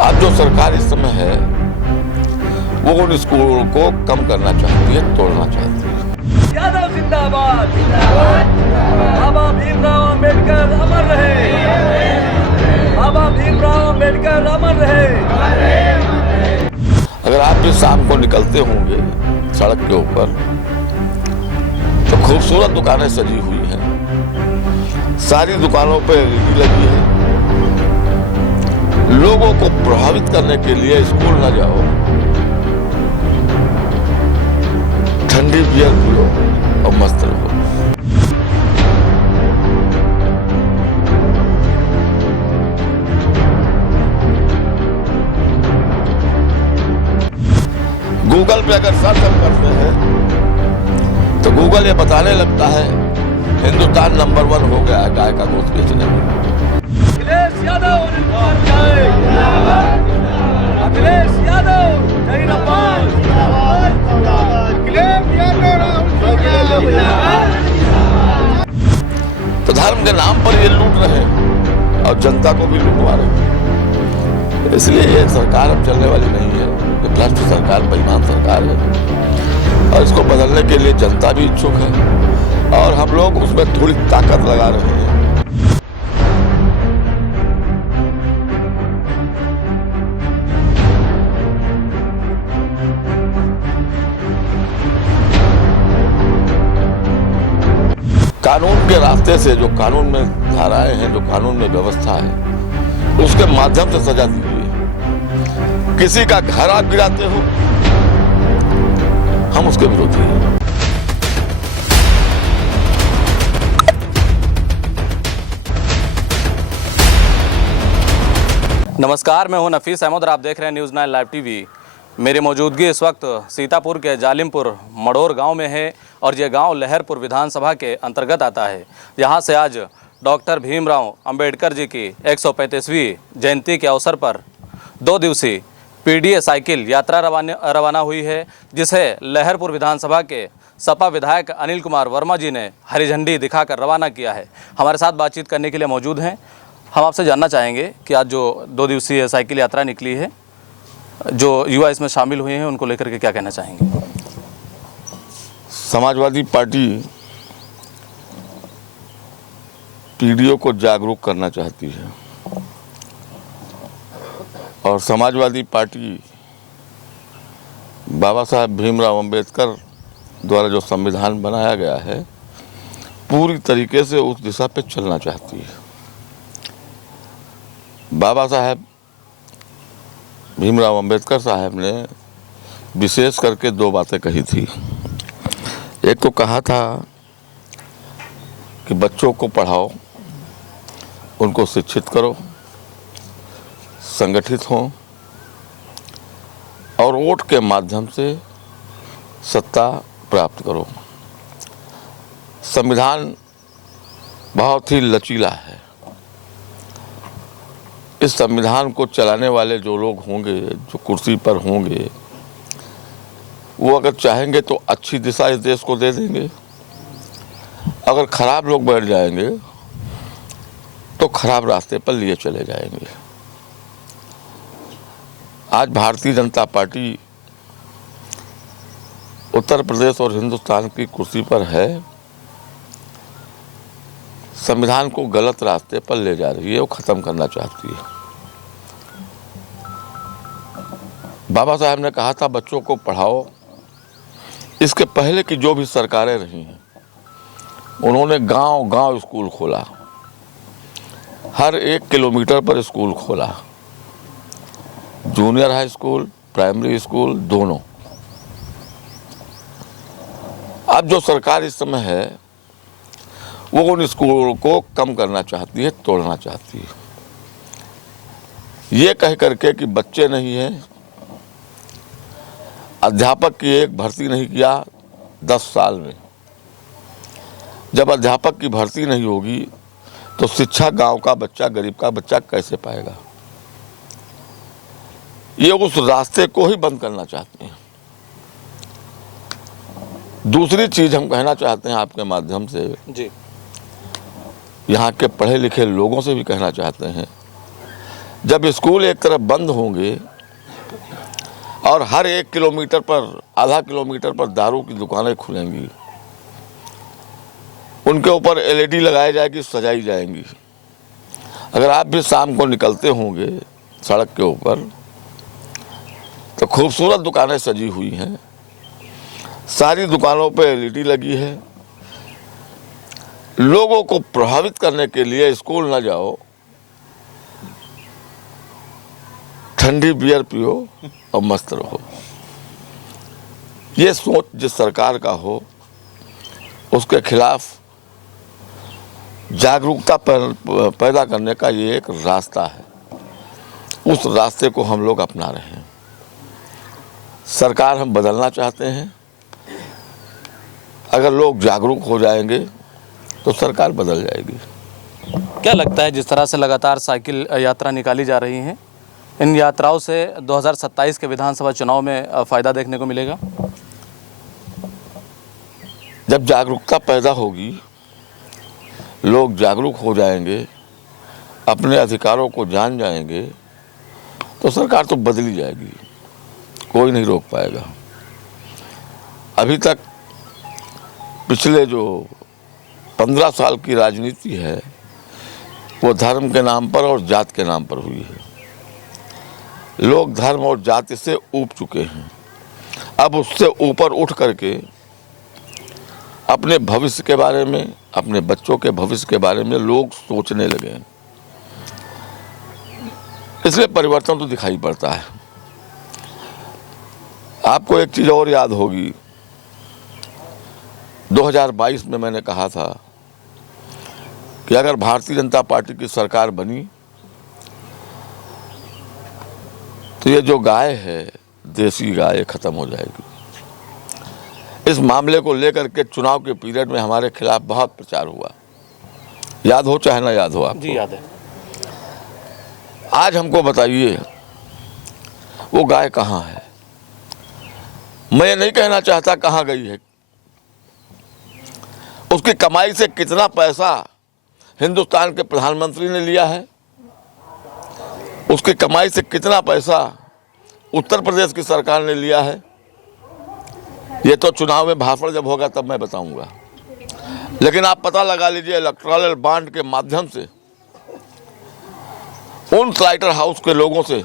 अब जो सरकार इस समय है वो उन स्कूलों को कम करना चाहती है, तोड़ना चाहती है। यादव जिंदाबाद, बाबा भीमराव अंबेडकर अमर रहे, बाबा भीमराव अंबेडकर अमर रहे। अगर आप भी शाम को निकलते होंगे सड़क के ऊपर तो खूबसूरत दुकानें सजी हुई हैं, सारी दुकानों पे एलईडी लगी है। लोगों को प्रभावित करने के लिए स्कूल न जाओ, ठंडी बियर पियो और मस्त रहो। गूगल पे अगर सर्च हम करते हैं तो गूगल ये बताने लगता है हिंदुस्तान नंबर 1 हो गया है गाय का गोश्त बेचने में। अखिलेश यादव, अखिलेश यादव, जय रपाल, अखिलेश यादव। तो धर्म के नाम पर ये लूट रहे हैं और जनता को भी लूटवा रहे हैं। इसलिए ये सरकार अब चलने वाली नहीं है। ये भ्रष्ट सरकार, बेईमान सरकार है और इसको बदलने के लिए जनता भी इच्छुक है और हम लोग उसमें थोड़ी ताकत लगा रहे हैं। कानून के रास्ते से, जो कानून में धाराएं हैं, जो कानून में व्यवस्था है, उसके माध्यम से सजा दी हुई है। किसी का घर आप गिराते हो, हम उसके विरोधी हैं। नमस्कार, मैं हूं नफीस अहमद और आप देख रहे हैं न्यूज़ 9 लाइव टीवी। मेरी मौजूदगी इस वक्त सीतापुर के जालिमपुर मड़ोर गांव में है और ये गांव लहरपुर विधानसभा के अंतर्गत आता है। यहाँ से आज डॉक्टर भीमराव अंबेडकर जी की 135वीं जयंती के अवसर पर 2 दिवसीय पीडीए साइकिल यात्रा रवाना हुई है, जिसे लहरपुर विधानसभा के सपा विधायक अनिल कुमार वर्मा जी ने हरी झंडी दिखाकर रवाना किया है। हमारे साथ बातचीत करने के लिए मौजूद हैं। हम आपसे जानना चाहेंगे कि आज जो 2 दिवसीय साइकिल यात्रा निकली है, जो युवा इसमें शामिल हुए हैं, उनको लेकर के क्या कहना चाहेंगे? समाजवादी पार्टी पीढ़ियों को जागरूक करना चाहती है और समाजवादी पार्टी बाबा साहब भीमराव अंबेडकर द्वारा जो संविधान बनाया गया है, पूरी तरीके से उस दिशा पे चलना चाहती है। बाबा साहब भीमराव अंबेडकर साहब ने विशेष करके 2 बातें कही थी। एक तो कहा था कि बच्चों को पढ़ाओ, उनको शिक्षित करो, संगठित हों और वोट के माध्यम से सत्ता प्राप्त करो। संविधान बहुत ही लचीला है। इस संविधान को चलाने वाले जो लोग होंगे, जो कुर्सी पर होंगे, वो अगर चाहेंगे तो अच्छी दिशा इस देश को दे देंगे। अगर खराब लोग बैठ जाएंगे तो खराब रास्ते पर लिए चले जाएंगे। आज भारतीय जनता पार्टी उत्तर प्रदेश और हिंदुस्तान की कुर्सी पर है, संविधान को गलत रास्ते पर ले जा रही है, वो खत्म करना चाहती है। बाबा साहब ने कहा था बच्चों को पढ़ाओ। इसके पहले की जो भी सरकारें रही हैं, उन्होंने गांव-गांव स्कूल खोला, हर 1 किलोमीटर पर स्कूल खोला, junior high school, primary school, दोनों। अब जो सरकार इस समय है वो उन स्कूलों को कम करना चाहती है, तोड़ना चाहती है। ये कह करके कि बच्चे नहीं हैं, अध्यापक की एक भर्ती नहीं किया 10 साल में। जब अध्यापक की भर्ती नहीं होगी तो शिक्षा गांव का बच्चा, गरीब का बच्चा कैसे पाएगा? ये उस रास्ते को ही बंद करना चाहते हैं। दूसरी चीज हम कहना चाहते हैं आपके माध्यम से जी, यहाँ के पढ़े लिखे लोगों से भी कहना चाहते हैं जब स्कूल एक तरफ बंद होंगे और हर 1 किलोमीटर पर, आधा किलोमीटर पर दारू की दुकानें खुलेंगी, उनके ऊपर LED लगाई जाएगी, सजाई जाएंगी। अगर आप भी शाम को निकलते होंगे सड़क के ऊपर तो खूबसूरत दुकानें सजी हुई हैं, सारी दुकानों पे LED लगी है। लोगों को प्रभावित करने के लिए स्कूल ना जाओ, ठंडी बियर पियो और मस्त रहो। ये सोच जिस सरकार का हो उसके खिलाफ जागरूकता पैदा करने का ये एक रास्ता है। उस रास्ते को हम लोग अपना रहे हैं। सरकार हम बदलना चाहते हैं। अगर लोग जागरूक हो जाएंगे तो सरकार बदल जाएगी। क्या लगता है जिस तरह से लगातार साइकिल यात्रा निकाली जा रही है, इन यात्राओं से 2027 के विधानसभा चुनाव में फ़ायदा देखने को मिलेगा? जब जागरूकता पैदा होगी, लोग जागरूक हो जाएंगे, अपने अधिकारों को जान जाएंगे, तो सरकार तो बदली जाएगी, कोई नहीं रोक पाएगा। अभी तक पिछले जो 15 साल की राजनीति है वो धर्म के नाम पर और जात के नाम पर हुई है। लोग धर्म और जाति से ऊब चुके हैं। अब उससे ऊपर उठ करके अपने भविष्य के बारे में, अपने बच्चों के भविष्य के बारे में लोग सोचने लगे हैं। इसलिए परिवर्तन तो दिखाई पड़ता है। आपको एक चीज और याद होगी, 2022 में मैंने कहा था कि अगर भारतीय जनता पार्टी की सरकार बनी तो ये जो गाय है, देसी गाय, खत्म हो जाएगी। इस मामले को लेकर के चुनाव के पीरियड में हमारे खिलाफ बहुत प्रचार हुआ, याद हो चाहे ना याद हो आपको? जी याद है। आज हमको बताइए वो गाय कहाँ है? मैं नहीं कहना चाहता कहाँ गई है। उसकी कमाई से कितना पैसा हिंदुस्तान के प्रधानमंत्री ने लिया है, उसकी कमाई से कितना पैसा उत्तर प्रदेश की सरकार ने लिया है, ये तो चुनाव में भाषण जब होगा तब मैं बताऊंगा। लेकिन आप पता लगा लीजिए, इलेक्टोरल बॉन्ड के माध्यम से उन स्लाइटर हाउस के लोगों से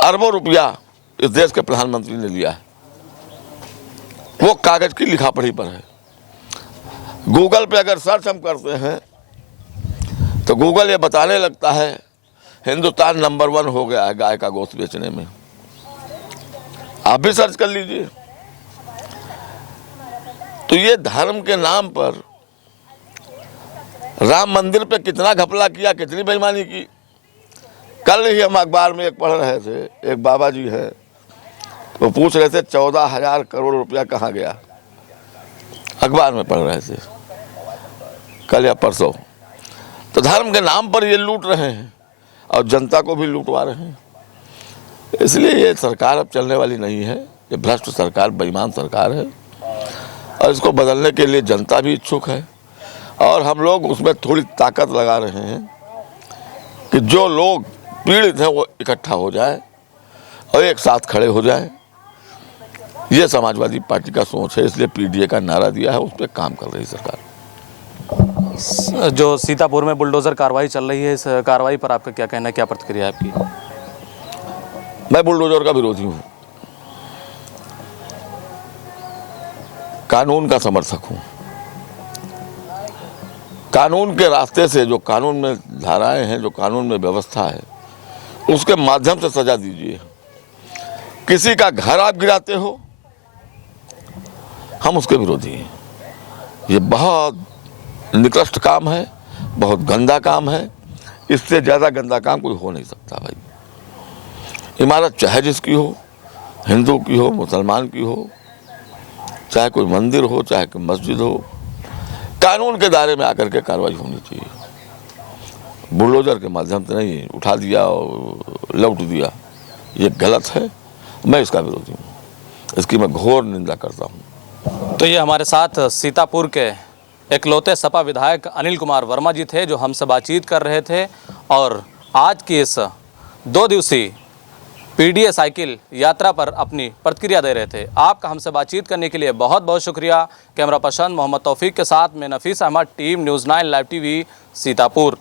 अरबों रुपया इस देश के प्रधानमंत्री ने लिया है। वो कागज की लिखा पढ़ी पर है। गूगल पे अगर सर्च हम करते हैं तो गूगल ये बताने लगता है हिंदुस्तान नंबर 1 हो गया है गाय का गोश्त बेचने में। आप भी सर्च कर लीजिए। तो ये धर्म के नाम पर राम मंदिर पे कितना घपला किया, कितनी बेईमानी की। कल ही हम अखबार में एक पढ़ रहे थे, एक बाबा जी है, वो पूछ रहे थे 14,000 करोड़ रुपया कहाँ गया। अखबार में पढ़ रहे थे कल या परसों। तो धर्म के नाम पर ये लूट रहे हैं और जनता को भी लूटवा रहे हैं। इसलिए ये सरकार अब चलने वाली नहीं है। ये भ्रष्ट सरकार, बेईमान सरकार है और इसको बदलने के लिए जनता भी इच्छुक है। और हम लोग उसमें थोड़ी ताकत लगा रहे हैं कि जो लोग पीड़ित हैं वो इकट्ठा हो जाए और एक साथ खड़े हो जाए। ये समाजवादी पार्टी का सोच है, इसलिए PDA का नारा दिया है, उस पर काम कर रही सरकार। जो सीतापुर में बुलडोजर कार्रवाई चल रही है, इस कार्रवाई पर आपका क्या कहना है, क्या प्रतिक्रिया है आपकी? मैं बुलडोजर का विरोधी हूँ, कानून का समर्थक हूँ। कानून के रास्ते से, जो कानून में धाराएं हैं, जो कानून में व्यवस्था है, उसके माध्यम से सजा दीजिए। किसी का घर आप गिराते हो, हम उसके विरोधी हैं। ये बहुत निकृष्ट काम है, बहुत गंदा काम है। इससे ज़्यादा गंदा काम कोई हो नहीं सकता भाई। इमारत चाहे जिसकी हो, हिंदू की हो, मुसलमान की हो, चाहे कोई मंदिर हो, चाहे कोई मस्जिद हो, कानून के दायरे में आकर के कार्रवाई होनी चाहिए। बुलडोजर के माध्यम से नहीं, उठा दिया और लौट दिया, ये गलत है। मैं इसका विरोधी हूँ, इसकी मैं घोर निंदा करता हूँ। तो ये हमारे साथ सीतापुर के इकलौते सपा विधायक अनिल कुमार वर्मा जी थे, जो हमसे बातचीत कर रहे थे। और आज की इस 2 दिवसीय पीडीए साइकिल यात्रा पर अपनी प्रतिक्रिया दे रहे थे। आपका हमसे बातचीत करने के लिए बहुत बहुत शुक्रिया। कैमरा पर्सन मोहम्मद तौफीक के साथ मैं Nafees Ahmad, team news 9 live TV, Sitapur.